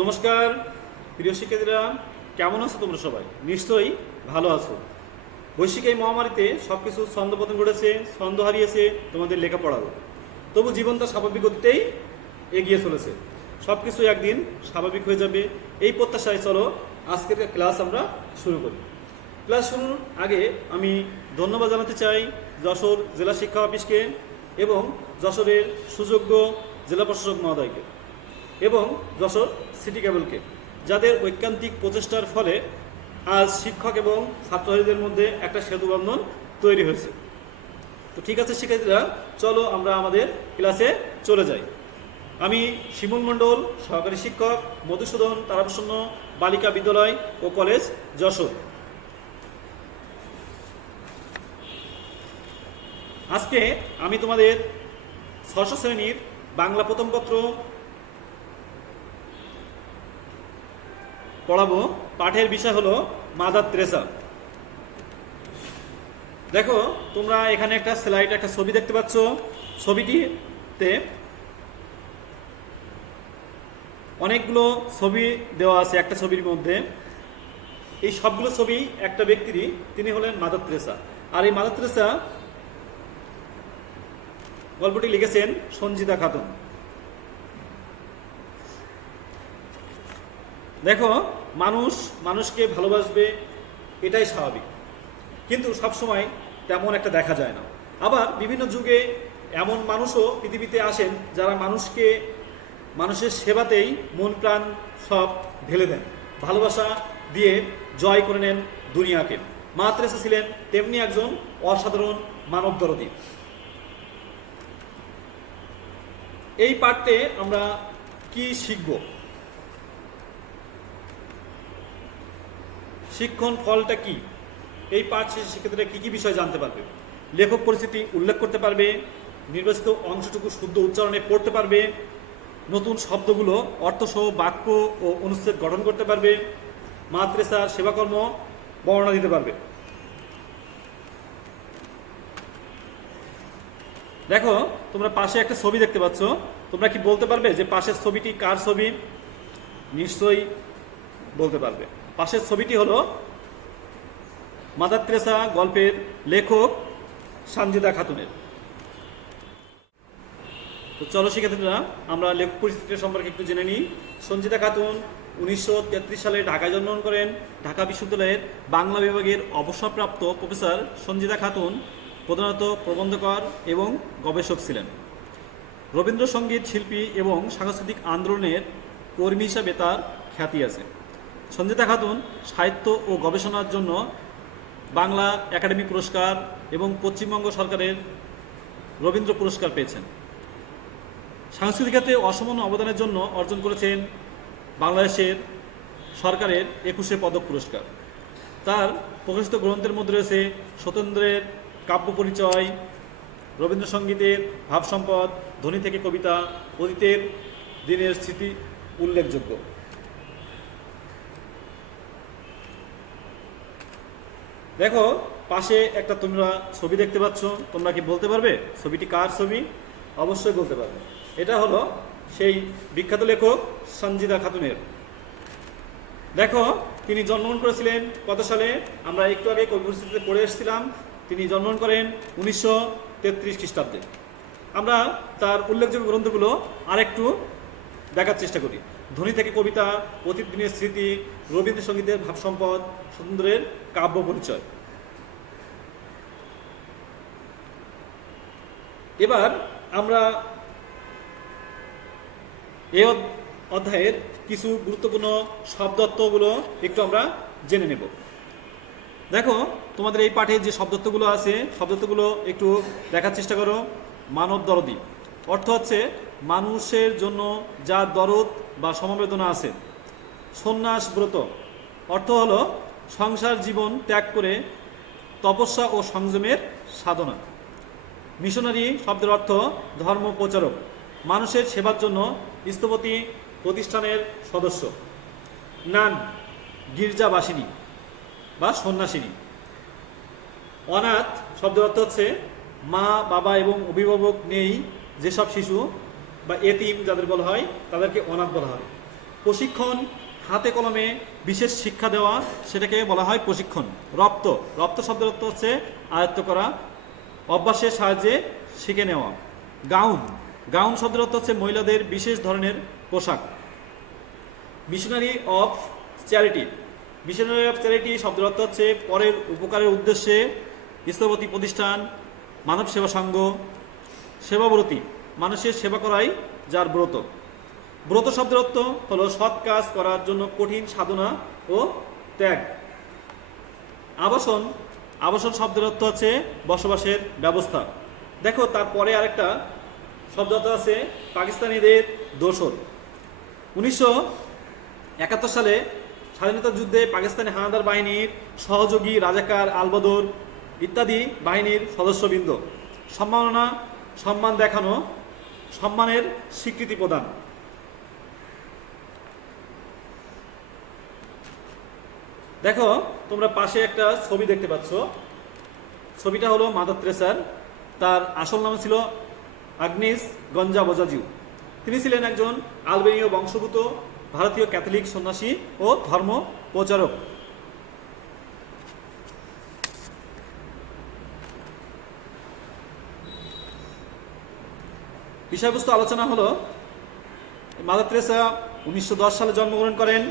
নমস্কার প্রিয় শিক্ষার্থীরা, কেমন আছো তোমরা? সবাই নিশ্চয়ই ভালো আছো। বৈশ্বিক এই মহামারীতে সবকিছু ছন্দপতন ঘটেছে, ছন্দ হারিয়েছে তোমাদের লেখাপড়ারও। তবু জীবন তার স্বাভাবিক গতিতেই এগিয়ে চলেছে। সবকিছু একদিন স্বাভাবিক হয়ে যাবে এই প্রত্যাশায় চলো আজকের ক্লাস আমরা শুরু করি। ক্লাস শুরুর আগে আমি ধন্যবাদ জানাতে চাই যশোর জেলা শিক্ষা অফিসকে এবং যশোরের সুযোগ্য জেলা প্রশাসক মহোদয়কে এবং যশোর সিটি কেবলকে, যাদের ঐকান্তিক প্রচেষ্টার ফলে আজ শিক্ষক এবং ছাত্রছাত্রীদের মধ্যে একটা সেতুবন্ধন তৈরি হয়েছে। তো ঠিক আছে শিক্ষার্থীরা, চলো আমরা আমাদের ক্লাসে চলে যাই। আমি শিমুল মণ্ডল, সহকারী শিক্ষক, মধুসূদন তারাপ্রসন্ন বালিকা বিদ্যালয় ও কলেজ, যশোর। আজকে আমি তোমাদের ষষ্ঠ শ্রেণীর বাংলা প্রথম পত্র পড়াবো। পাঠের বিষয় হলো মাদার তেরেসা। দেখো তোমরা এখানে একটা স্লাইড, একটা ছবি দেখতে পাচ্ছ। ছবিটিতে অনেকগুলো ছবি দেওয়া আছে একটা ছবির মধ্যে। এই সবগুলো ছবি একটা ব্যক্তিরই, তিনি হলেন মাদার তেরেসা। আর এই মাদার তেরেসা গল্পটি লিখেছেন সঞ্জিতা খাতুন। দেখো, মানুষকে ভালোবাসবে, এটাই স্বাভাবিক, কিন্তু সবসময় তেমন একটা দেখা যায় না। আবার বিভিন্ন যুগে এমন মানুষও পৃথিবীতে আসেন যারা মানুষের সেবাতেই মন প্রাণ সব ঢেলে দেন, ভালোবাসা দিয়ে জয় করে নেন দুনিয়াকে। মা তেরেসা ছিলেন তেমনি একজন অসাধারণ মানবদরদী। এই পাঠে আমরা কি শিখব? শিক্ষণ ফলটা কি? এই পাঠ শেষে শিক্ষার্থীরা কী কী বিষয় জানতে পারবে? লেখক পরিচিতি উল্লেখ করতে পারবে, নির্বাচিত অংশটুকু শুদ্ধ উচ্চারণে পড়তে পারবে, নতুন শব্দগুলো অর্থসহ বাক্য ও অনুচ্ছেদ গঠন করতে পারবে, মা তেরেসার সেবাকর্ম বর্ণনা দিতে পারবে। দেখো তোমরা পাশে একটা ছবি দেখতে পাচ্ছ। তোমরা কি বলতে পারবে যে পাশের ছবিটি কার ছবি? নিশ্চয়ই বলতে পারবে। পাশের ছবিটি হলো মাদার তেরেসা গল্পের লেখক সঞ্জিতা খাতুনের। তো চলো শিক্ষার্থীরা, আমরা লেখক পরিচিতি সম্পর্কে একটু জেনে নিই। সঞ্জিতা খাতুন 1933 সালে ঢাকায় জন্মগ্রহণ করেন। ঢাকা বিশ্ববিদ্যালয়ের বাংলা বিভাগের অবসরপ্রাপ্ত প্রফেসর সঞ্জিতা খাতুন প্রধানত প্রবন্ধকার এবং গবেষক ছিলেন। রবীন্দ্রসঙ্গীত শিল্পী এবং সাংস্কৃতিক আন্দোলনের কর্মী হিসাবে তার খ্যাতি আছে। সঞ্জিতা খাতুন সাহিত্য ও গবেষণার জন্য বাংলা একাডেমি পুরস্কার এবং পশ্চিমবঙ্গ সরকারের রবীন্দ্র পুরস্কার পেয়েছেন। সাংস্কৃতিক খাতে অসামান্য অবদানের জন্য অর্জন করেছেন বাংলাদেশের সরকারের 21 পদক পুরস্কার। তার প্রকাশিত গ্রন্থের মধ্যে রয়েছে সত্যেন্দ্রের কাব্য পরিচয়, রবীন্দ্রসঙ্গীতের ভাবসম্পদ, ধ্বনি থেকে কবিতা, অতীতের দিনের স্মৃতি উল্লেখযোগ্য। দেখো পাশে একটা তোমরা ছবি দেখতে পাচ্ছ। তোমরা কি বলতে পারবে ছবিটি কার ছবি? অবশ্যই বলতে পারবে। এটা হলো সেই বিখ্যাত লেখক সঞ্জিতা খাতুনের। দেখো তিনি জন্মগ্রহণ করেছিলেন কত সালে? আমরা একটু আগে কবি পরিস্থিতিতে পড়ে এসেছিলাম। তিনি জন্মগ্রহণ করেন 1933 খ্রিস্টাব্দে। আমরা তার উল্লেখযোগ্য গ্রন্থগুলো আরেকটু দেখার চেষ্টা করি। ধ্বনি থেকে কবিতা, অতীত দিনের স্মৃতি, রবীন্দ্রসঙ্গীতের ভাবসম্পদ, সত্যেন্দ্রের কাব্য পরিচয়। এবার আমরা এই অধ্যায়ের কিছু গুরুত্বপূর্ণ শব্দার্থগুলো একটু আমরা জেনে নেব। দেখো তোমাদের এই পাঠে যে শব্দার্থগুলো আছে, শব্দার্থগুলো একটু দেখার চেষ্টা করো। মানব দরদী অর্থ হচ্ছে মানুষের জন্য যার দরদ বা সমবেদনা আছে। সন্ন্যাস ব্রত অর্থ হলো সংসার জীবন ত্যাগ করে তপস্যা ও সংযমের সাধনা। মিশনারি শব্দের অর্থ ধর্ম প্রচারক, মানুষের সেবার জন্য স্থপতি প্রতিষ্ঠানের সদস্য। নান গির্জাবাসিনী বা সন্ন্যাসিনী। অনাথ শব্দের অর্থ হচ্ছে মা বাবা এবং অভিভাবক নেই যেসব শিশু বা এতিম যাদের বলা হয় তাদেরকে অনাথ বলা হয়। প্রশিক্ষণ, হাতে কলমে বিশেষ শিক্ষা দেওয়া, সেটাকে বলা হয় প্রশিক্ষণ। রপ্ত, রপ্ত শব্দের অর্থ হচ্ছে আয়ত্ত করা, অভ্যাসের সাহায্যে শিখে নেওয়া। গাউন, গাউন শব্দের অর্থ হচ্ছে মহিলাদের বিশেষ ধরনের পোশাক। Missionary of charity, missionary of charity শব্দের অর্থ হচ্ছে পরের উপকারের উদ্দেশ্যে স্থপতি প্রতিষ্ঠান, মানব সেবা সংঘ। সেবাব্রতী, মানুষের সেবা করাই যার ব্রত। ব্রত শব্দের অর্থ হলো সৎ কাজ করার জন্য কঠিন সাধনা ও ত্যাগ। আবাসন, আবাসন শব্দের অর্থ হচ্ছে বসবাসের ব্যবস্থা। দেখো তারপরে আরেকটা শব্দ আছে পাকিস্তানিদের দোসর। 1971 সালে স্বাধীনতা যুদ্ধে পাকিস্তানি হানাদার বাহিনীর সহযোগী রাজাকার, আলবদর ইত্যাদি বাহিনীর সদস্যবৃন্দ সম্মাননা, সম্মান দেখানো, সম্মানের স্বীকৃতি প্রদান। দেখো তোমরা পাশে একটা ছবি দেখতে পাচ্ছ, ছবিটা হলো মাদার তেরেসার। তার আসল নাম ছিল আগনেস গঞ্জা বোজাজিউ। তিনি ছিলেন একজন আলবেনীয় বংশোদ্ভূত ভারতীয় ক্যাথলিক সন্ন্যাসী ও ধর্ম প্রচারক। বিষয়বস্তু আলোচনা হলো মাদার তেরেসা 1910 সালে জন্মগ্রহণ করেন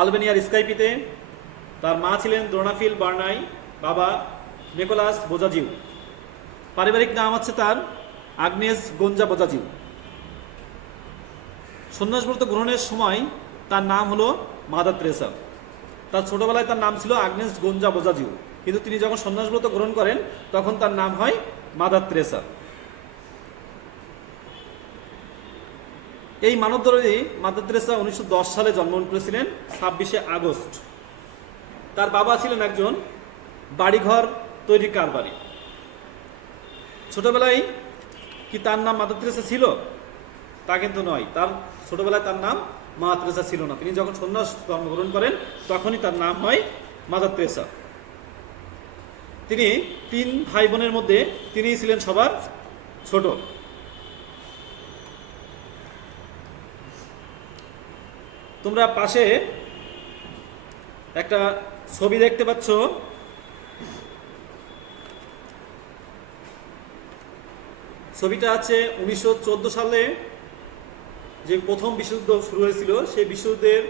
আলবেনিয়ার স্কাইপিতে। তার মা ছিলেন দ্রোনাফিল বার্নাই, বাবা নিকোলাস বোজাজিউ। পারিবারিক নাম হচ্ছে তার আগনেস গঞ্জা বোজাজিউ। সন্ন্যাসব্রত গ্রহণের সময় তার নাম হলো মাদার তেরেসা। তার ছোটবেলায় তার নাম ছিল আগনেস গঞ্জা বোজাজিউ, কিন্তু তিনি যখন সন্ন্যাসব্রত গ্রহণ করেন তখন তার নাম হয় মাদার তেরেসা। এই মানবদরদী মাদার তেরেসা 1910 সালে জন্মগ্রহণ করেছিলেন 26শে আগস্ট। তার বাবা ছিলেন একজন বাড়িঘর তৈরির কারবারি। ছোটবেলায় কি তার নাম মাদার তেরেসা ছিল? তা কিন্তু নয়। তার ছোটবেলায় তার নাম মাদার তেরেসা ছিল না। তিনি যখন সন্ন্যাস জন্মগ্রহণ করেন তখনই তার নাম হয় মাদার তেরেসা। তিনি 3 ভাই বোনের মধ্যে তিনি ছিলেন সবার ছোট। তোমরা পাশে একটা ছবি দেখতে পাচ্ছ, ছবিটা আছে 1914 সালে যে প্রথম বিশ্বযুদ্ধ শুরু হয়েছিল সেই বিশ্বযুদ্ধের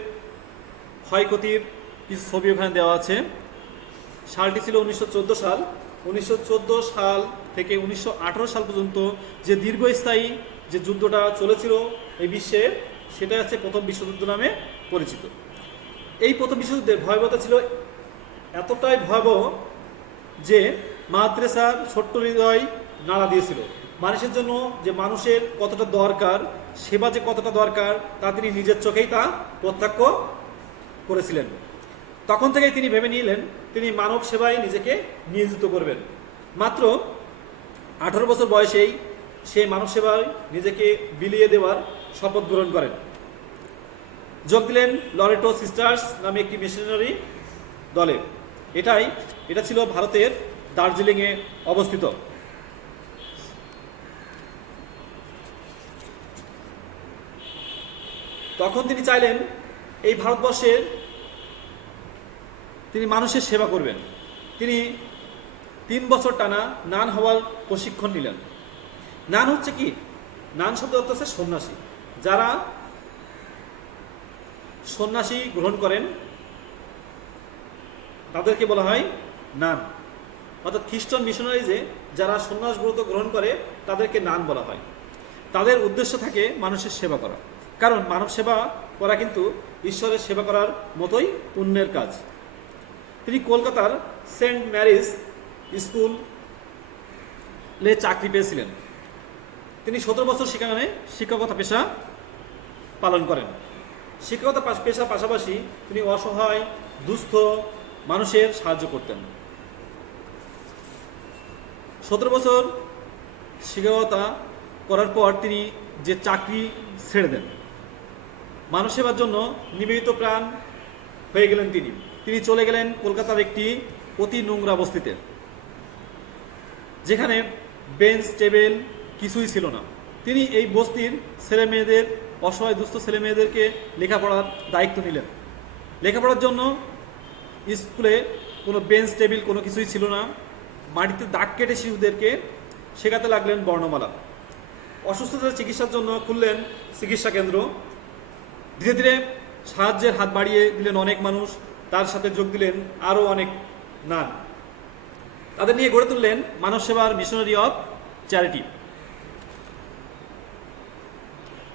ক্ষয়ক্ষতির কিছু ছবি ওখানে দেওয়া আছে। সালটি ছিল 1914 সাল। 1914 সাল থেকে 1918 সাল পর্যন্ত যে দীর্ঘস্থায়ী যে যুদ্ধটা চলেছিল এই বিশ্বে, সেটা হচ্ছে প্রথম বিশ্বযুদ্ধ নামে পরিচিত। এই প্রথম বিশ্বযুদ্ধের ভয়াবহতা ছিল এতটাই ভয়াবহ যে মাদার তেরেসার ছোট্ট হৃদয় নাড়া দিয়েছিল। মানুষের জন্য যে মানুষের কতটা দরকার, সেবা যে কতটা দরকার, তা তিনি নিজের চোখেই তা প্রত্যক্ষ করেছিলেন। তখন থেকেই তিনি ভেবে নিলেন তিনি মানব সেবায় নিজেকে নিয়োজিত করবেন। মাত্র 18 বছর বয়সেই সেই মানব সেবায় নিজেকে বিলিয়ে দেওয়ার শপথ গ্রহণ করেন। যোগ দিলেন লরেটো সিস্টার্স নামে একটি মিশনারি দলে। এটা ছিল ভারতের দার্জিলিংয়ে অবস্থিত। তখন তিনি চাইলেন এই ভারতবর্ষের তিনি মানুষের সেবা করবেন। তিনি 3 বছর টানা নান হওয়ার প্রশিক্ষণ নিলেন। নান হচ্ছে কি? নান শব্দ অর্থ হচ্ছে সন্ন্যাসী। যারা সন্ন্যাসী গ্রহণ করেন তাদেরকে বলা হয় নান। অর্থাৎ খ্রিস্টান মিশনারিজে যারা সন্ন্যাস ব্রত গ্রহণ করে তাদেরকে নান বলা হয়। তাদের উদ্দেশ্য থাকে মানুষের সেবা করা, কারণ মানব সেবা করা কিন্তু ঈশ্বরের সেবা করার মতোই পুণ্যের কাজ। তিনি কলকাতার সেন্ট ম্যারিজ স্কুলে চাকরি পেয়েছিলেন। তিনি 17 বছর সেখানে শিক্ষকতা পেশা পালন করেন। শিক্ষকতা পেশার পাশাপাশি তিনি অসহায় দুস্থ মানুষের সাহায্য করতেন। 17 বছর শিক্ষকতা করার পর তিনি যে চাকরি ছেড়ে দেন, মানব সেবার জন্য নিবেদিত প্রাণ হয়ে গেলেন। তিনি চলে গেলেন কলকাতার একটি অতি নোংরা বস্তিতে, যেখানে বেঞ্চ টেবিল কিছুই ছিল না। তিনি এই বস্তির ছেলে মেয়েদের, অসহায় দুস্থ ছেলে মেয়েদেরকে লেখাপড়ার দায়িত্ব নিলেন। লেখাপড়ার জন্য স্কুলে কোনো বেঞ্চ টেবিল কোনো কিছুই ছিল না। মাটিতে দাগ কেটে শিশুদেরকে শেখাতে লাগলেন বর্ণমালা। অসুস্থতার চিকিৎসার জন্য খুললেন চিকিৎসা কেন্দ্র। ধীরে ধীরে সাহায্যের হাত বাড়িয়ে দিলেন অনেক মানুষ, তার সাথে যোগ দিলেন আরও অনেক নান। তাদের নিয়ে গড়ে তুললেন মানব সেবার মিশনারি অফ চ্যারিটি।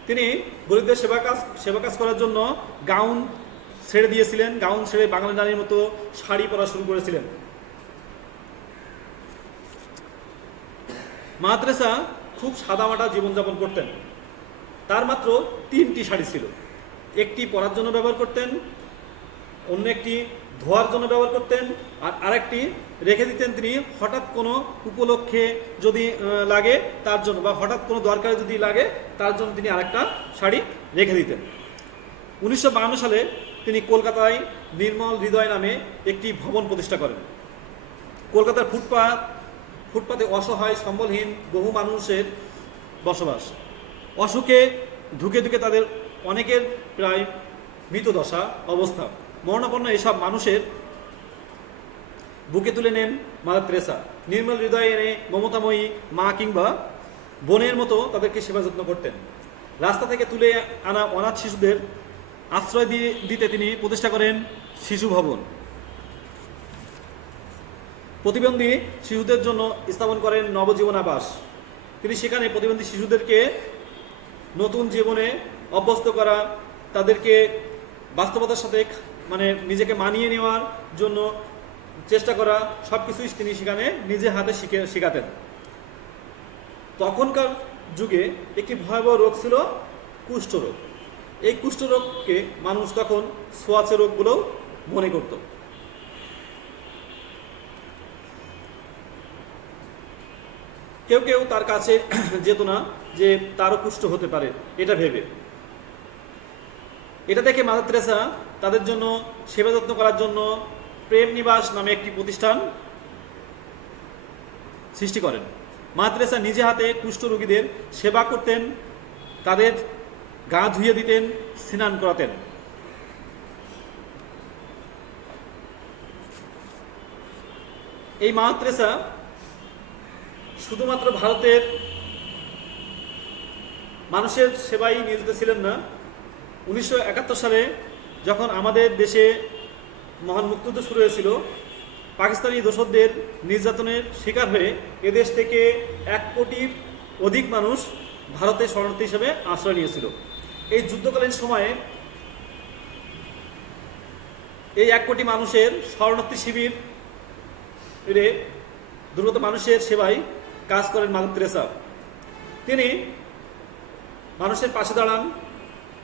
তিনি গরিবদের সেবা কাজ করার জন্য গাউন ছেড়ে দিয়েছিলেন। গাউন ছেড়ে বাঙালি নারীর মতো শাড়ি পরা শুরু করেছিলেন। মা তেরেসা খুব সাদামাটা জীবনযাপন করতেন। তার মাত্র 3টি শাড়ি ছিল। একটি পরার জন্য ব্যবহার করতেন, অন্য একটি ধোয়ার জন্য ব্যবহার করতেন, আর আরেকটি রেখে দিতেন তিনি হঠাৎ কোনো উপলক্ষে যদি লাগে তার জন্য, বা হঠাৎ কোনো দরকারে যদি লাগে তার জন্য তিনি আরেকটা শাড়ি রেখে দিতেন। 1952 সালে তিনি কলকাতায় নির্মল হৃদয় নামে একটি ভবন প্রতিষ্ঠা করেন। কলকাতার ফুটপাতে অসহায় সম্বলহীন বহু মানুষের বসবাস। অসুখে ধুকে ধুকে তাদের অনেকের প্রায় মৃতদশা অবস্থা। মরণাপন্ন এসব মানুষের বুকে তুলে নেন মাদার তেরেসা। নির্মল হৃদয়ে এনে মমতাময়ী মা কিংবা বোনের মতো তাদেরকে সেবা যত্ন করতেন। রাস্তা থেকে তুলে আনা অনাথ শিশুদের আশ্রয় দিতে তিনি প্রতিষ্ঠা করেন শিশু ভবন। প্রতিবন্ধী শিশুদের জন্য স্থাপন করেন নবজীবন আবাস। তিনি সেখানে প্রতিবন্ধী শিশুদেরকে নতুন জীবনে অভ্যস্ত করা, তাদেরকে বাস্তবতার সাথে নিজেকে মানিয়ে নেওয়ার জন্য চেষ্টা করা, সব কিছুই তিনি সেখানে নিজে হাতে শেখাতেন। তখনকার যুগে একটি ভয়াবহ রোগ ছিল কুষ্ঠরোগ। এই কুষ্ঠরোগকে মানুষ তখন ছোঁয়াচে রোগ বলেও মনে করত। কেউ কেউ তার কাছে যেত না যে তারও কুষ্ঠ হতে পারে এটা ভেবে। এটা দেখে মাদার তেরেসা তাদের জন্য সেবা যত্ন করার জন্য প্রেম নিবাস নামে একটি প্রতিষ্ঠান সৃষ্টি করেন। মাদার তেরেসা নিজে হাতে কুষ্ঠ রোগীদের সেবা করতেন, তাদের গা ধুয়ে দিতেন, স্নান করাতেন। এই মাদার তেরেসা শুধুমাত্র ভারতের মানুষের সেবাই নিয়োজিত ছিলেন না। 1971 সালে যখন আমাদের দেশে মহান মুক্তিযুদ্ধ শুরু হয়েছিল, পাকিস্তানি দোসরদের নির্যাতনের শিকার হয়ে এদেশ থেকে 1 কোটির অধিক মানুষ ভারতে শরণার্থী হিসেবে আশ্রয় নিয়েছিল। এই যুদ্ধকালীন সময়ে এই 1 কোটি মানুষের শরণার্থী শিবিরে দুর্গত মানুষের সেবায় কাজ করেন মাদার তেরেসা। তিনি মানুষের পাশে দাঁড়ান।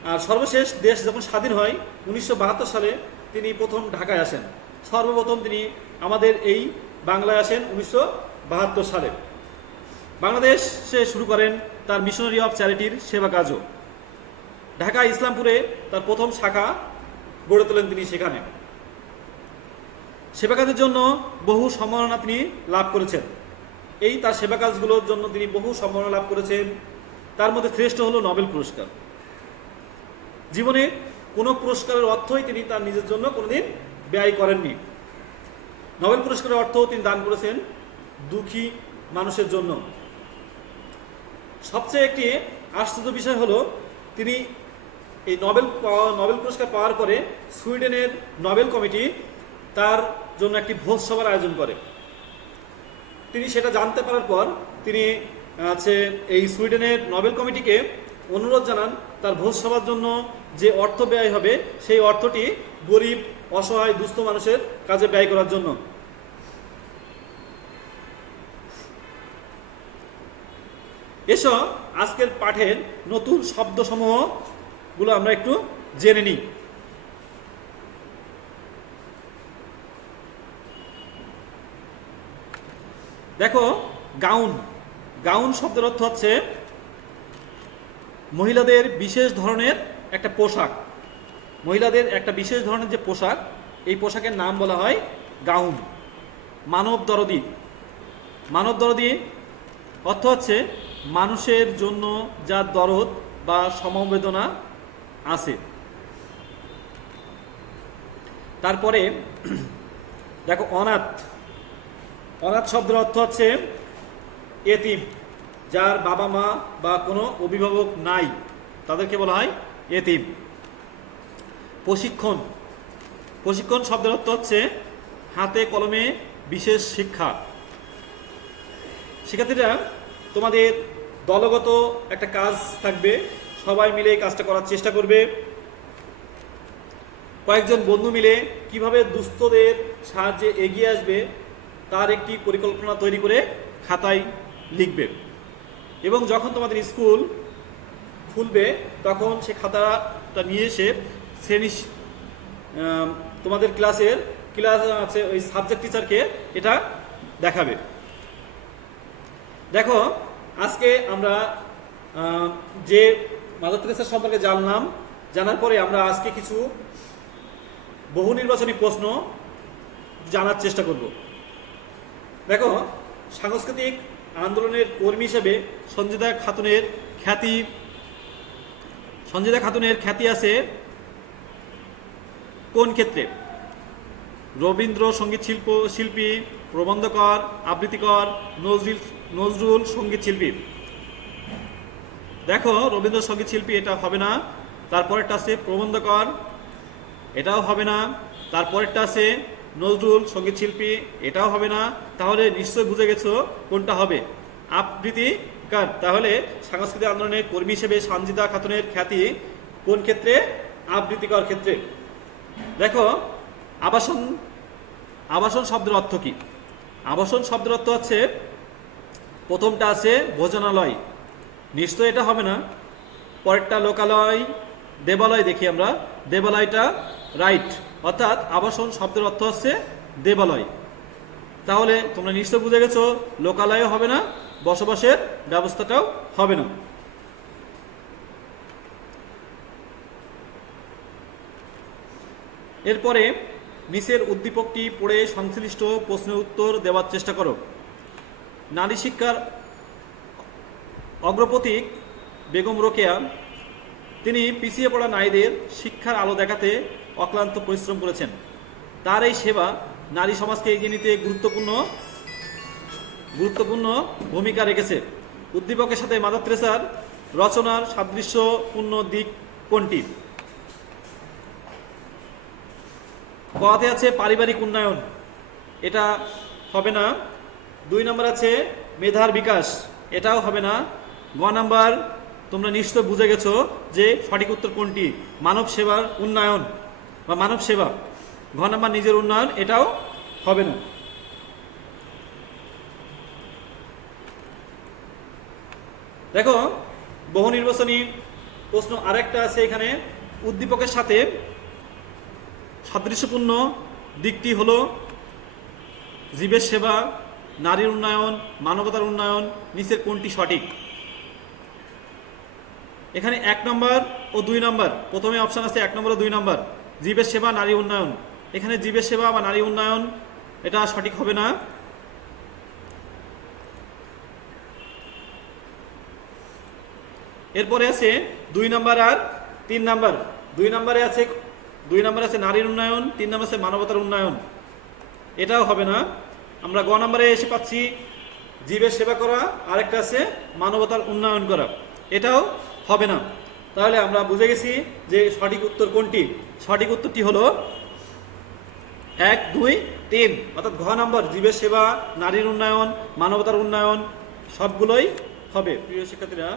আর সর্বশেষ দেশ যখন স্বাধীন হয় 1972 সালে তিনি প্রথম ঢাকায় আসেন। সর্বপ্রথম তিনি আমাদের এই বাংলায় আসেন 1972 সালে। বাংলাদেশে শুরু করেন তার মিশনারি অফ চ্যারিটির সেবা কাজও। ঢাকা ইসলামপুরে তার প্রথম শাখা গড়ে তোলেন তিনি। সেখানে সেবা কাজের জন্য বহু সম্মাননা তিনি লাভ করেছেন। এই তার সেবা কাজগুলোর জন্য তিনি বহু সম্মাননা লাভ করেছেন। তার মধ্যে শ্রেষ্ঠ হলো নোবেল পুরস্কার। জীবনে কোনো পুরস্কারের অর্থই তিনি তার নিজের জন্য কোনোদিন ব্যয় করেননি। নোবেল পুরস্কারের অর্থ তিনি দান করেছেন দুঃখী মানুষের জন্য। সবচেয়ে একটি আশ্চর্য বিষয় হলো তিনি এই নোবেল পুরস্কার পাওয়ার পরে সুইডেনের নোবেল কমিটি তার জন্য একটি ভোজ সভার আয়োজন করে। তিনি সেটা জানতে পারার পর তিনি এই সুইডেনের নোবেল কমিটিকে অনুরোধ জানান তার ভোজ সভার জন্য যে অর্থ ব্যয় হবে সেই অর্থটি গরিব, অসহায়, দুস্থ মানুষের কাজে ব্যয় করার জন্য। এসো আজকের পাঠের নতুন শব্দসমূহগুলো আমরা একটু জেনে নিই। দেখো, গাউন শব্দের অর্থ হচ্ছে মহিলাদের বিশেষ ধরনের একটা পোশাক। মহিলাদের একটা বিশেষ ধরনের যে পোশাক, এই পোশাকের নাম বলা হয় গাউন। মানব দরদি অর্থ হচ্ছে মানুষের জন্য যা দরদ বা সমবেদনা আছে। তারপরে দেখো অনাথ। অনাথ শব্দের অর্থ হচ্ছে এতিম, যার বাবা মা বা কোনো অভিভাবক নাই, তাদেরকে বলা হয় এতিম। প্রশিক্ষণ। প্রশিক্ষণ শব্দের অর্থ হচ্ছে হাতে কলমে বিশেষ শিক্ষা। শিক্ষার্থীরা, তোমাদের দলগত একটা কাজ থাকবে, সবাই মিলে এই কাজটা করার চেষ্টা করবে। কয়েকজন বন্ধু মিলে কিভাবে দুস্থদের সাহায্যে এগিয়ে আসবে তার একটি পরিকল্পনা তৈরি করে খাতায় লিখবে, এবং যখন তোমাদের স্কুল খুলবে তখন সে খাতাটা নিয়ে এসে শ্রেণী তোমাদের ক্লাস আছে ওই সাবজেক্ট টিচারকে এটা দেখাবে। দেখো, আজকে আমরা যে মাদার তেরেসা সম্পর্কে জানলাম, জানার পরে আমরা আজকে কিছু বহু নির্বাচনী প্রশ্ন জানার চেষ্টা করব। দেখো, সাংস্কৃতিক আন্দোলনের কর্মী হিসেবে সঞ্জিদা খাতুনের খ্যাতি আছে কোন ক্ষেত্রে? রবীন্দ্র সঙ্গীত শিল্পী, প্রবন্ধকর, আবৃত্তিকর, নজরুল সঙ্গীত শিল্পী। দেখো, রবীন্দ্র সঙ্গীত শিল্পী এটা হবে না। তারপরেরটা আছে প্রবন্ধকর, এটাও হবে না। তারপরেরটা আছে নজরুল সঙ্গীত শিল্পী, এটাও হবে না। তাহলে নিশ্চয় বুঝে গেছো কোনটা হবে, আবৃত্তিকার। তাহলে সাংস্কৃতিক আন্দোলনের কর্মী হিসেবে সঞ্জিদা খাতুনের খ্যাতি কোন ক্ষেত্রে? আবৃত্তিকর ক্ষেত্রে। দেখো, আবাসন শব্দের অর্থ কি? আবাসন শব্দের অর্থ হচ্ছে, প্রথমটা আছে ভোজনালয়, নিশ্চয় এটা হবে না। পরেরটা লোকালয়, দেবালয়। দেখি আমরা, দেবালয়টা রাইট, অর্থাৎ আবাসন শব্দের অর্থ হচ্ছে দেবালয়। তাহলে তোমরা নিশ্চয় বুঝে গেছো লোকালয়ও হবে না, বসবাসের ব্যবস্থাটাও হবে না। এরপরে নিচের উদ্দীপকটি পড়ে সংশ্লিষ্ট প্রশ্নের উত্তর দেওয়ার চেষ্টা করো। নারী শিক্ষার অগ্রপথিক বেগম রোকেয়া, তিনি পিছিয়ে পড়া নারীদের শিক্ষার আলো দেখাতে অক্লান্ত পরিশ্রম করেছেন। তার এই সেবা নারী সমাজকে এগিয়ে নিতে গুরুত্বপূর্ণ ভূমিকা রেখেছে। উদ্দীপকের সাথে মাদার তেরেসার রচনার সাদৃশ্যপূর্ণ দিক কোনটি? কতে আছে পারিবারিক উন্নয়ন, এটা হবে না। 2 নম্বর আছে মেধার বিকাশ, এটাও হবে না। গ নাম্বার তোমরা নিশ্চয় বুঝে গেছো যে সঠিক উত্তর কোনটি, মানব সেবার উন্নয়ন বা মানব সেবা। ঘ নাম্বার নিজের উন্নয়ন, এটাও হবে না। দেখো, বহু নির্বাচনী প্রশ্ন আরেকটা আছে এখানে। উদ্দীপকের সাথে সাদৃশ্যপূর্ণ দিকটি হলো জীবের সেবা, নারীর উন্নয়ন, মানবতার উন্নয়ন, নিচের কোনটি সঠিক? এখানে 1 নম্বর ও 2 নম্বর, প্রথমে অপশন আছে 1 নম্বর ও 2 নম্বর, জীবের সেবা, নারী উন্নয়ন। এখানে জীবের সেবা বা নারী উন্নয়ন এটা সঠিক হবে না। এরপরে আছে 2 নম্বর আর 3 নম্বর। 2 নম্বরে আছে নারীর উন্নয়ন, 3 নম্বর আছে মানবতার উন্নয়ন, এটাও হবে না। আমরা গ নম্বরে এসে পাচ্ছি জীবের সেবা করা, আরেকটা আছে মানবতার উন্নয়ন করা, এটাও হবে না। তাহলে আমরা বুঝে গেছি যে সঠিক উত্তর কোনটি। সঠিক উত্তরটি হলো 1, 2, 3, অর্থাৎ ঘ নম্বর, জীবের সেবা, নারীর উন্নয়ন, মানবতার উন্নয়ন সবগুলোই হবে। প্রিয় শিক্ষার্থীরা,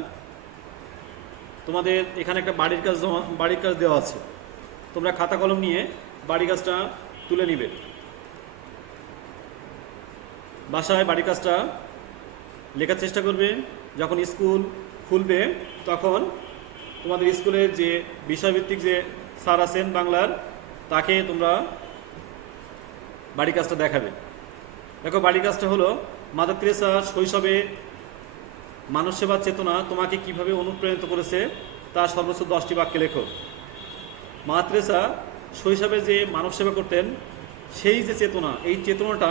তোমাদের এখানে একটা বাড়ির কাজ দেওয়া আছে, তোমরা খাতা কলম নিয়ে বাড়ির কাজটা তুলে নিবে। বাসায় বাড়ির কাজটা লেখার চেষ্টা করবে। যখন স্কুল খুলবে তখন তোমাদের স্কুলের যে বিষয়ভিত্তিক যে স্যার আছেন বাংলার, তাকে তোমরা বাড়ির কাজটা দেখাবে। দেখো, বাড়ির কাজটা হলো মাদার তেরেসা শৈশবে মানব সেবার চেতনা তোমাকে কিভাবে অনুপ্রাণিত করেছে তা সর্বোচ্চ 10টি বাক্যে লেখো। মাদার তেরেসা শৈশবে যে মানব সেবা করতেন, সেই যে চেতনা, এই চেতনাটা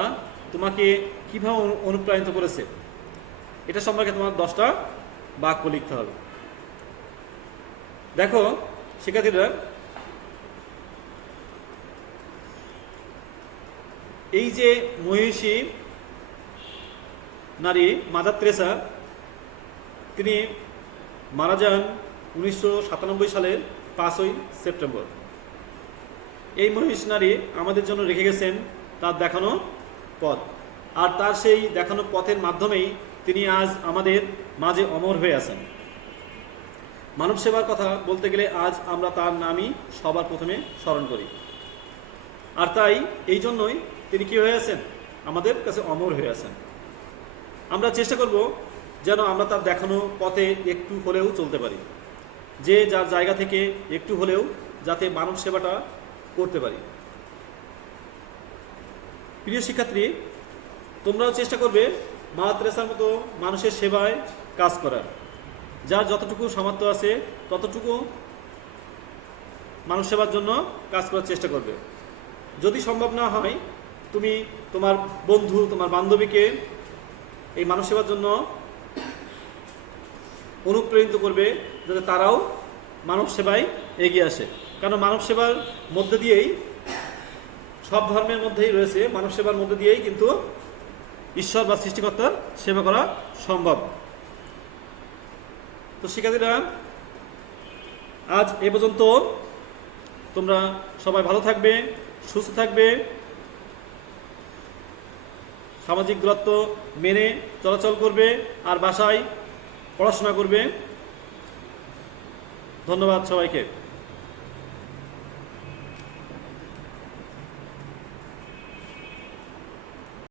তোমাকে কিভাবে অনুপ্রাণিত করেছে, এটা সম্পর্কে তোমার 10টা বাক্য লিখতে হবে। দেখো শিক্ষার্থীরা, এই যে মহিষী নারী মাদার তেরেসা, তিনি মারা যান 1997 সালের 5ই সেপ্টেম্বর। এই মহিষ নারী আমাদের জন্য রেখে গেছেন তার দেখানো পথ, আর তার সেই দেখানো পথের মাধ্যমেই তিনি আজ আমাদের মাঝে অমর হয়ে আছেন। মানব সেবার কথা বলতে গেলে আজ আমরা তার নামই সবার প্রথমে স্মরণ করি, আর তাই এই জন্যই তিনি কি হয়ে আছেন, আমাদের কাছে অমর হয়ে আছেন। আমরা চেষ্টা করব যেন আমরা তার দেখানো পথে একটু হলেও চলতে পারি, যে যার জায়গা থেকে একটু হলেও যাতে মানব সেবাটা করতে পারি। প্রিয় শিক্ষার্থী, তোমরাও চেষ্টা করবে মাদার তেরেসার মতো মানুষের সেবায় কাজ করার। যার যতটুকু সামর্থ্য আছে ততটুকু মানুষ সেবার জন্য কাজ করার চেষ্টা করবে। যদি সম্ভব না হয়, তুমি তোমার বন্ধু, তোমার বান্ধবীকে এই মানব সেবার জন্য অনুপ্রাণিত করবে, যাতে তারাও মানব সেবায় এগিয়ে আসে। কারণ মানব সেবার মধ্যে দিয়েই, সব ধর্মের মধ্যেই রয়েছে, মানব সেবার মধ্যে দিয়েই কিন্তু ঈশ্বর বা সৃষ্টিকর্তার সেবা করা সম্ভব। তো শিক্ষার্থীরা, আজ এ পর্যন্ত। তোমরা সবাই ভালো থাকবে, সুস্থ থাকবে, সামাজিক দূরত্ব মেনে চলাচল করবে, আর বাসায় পড়াশোনা করবে। ধন্যবাদ সবাইকে।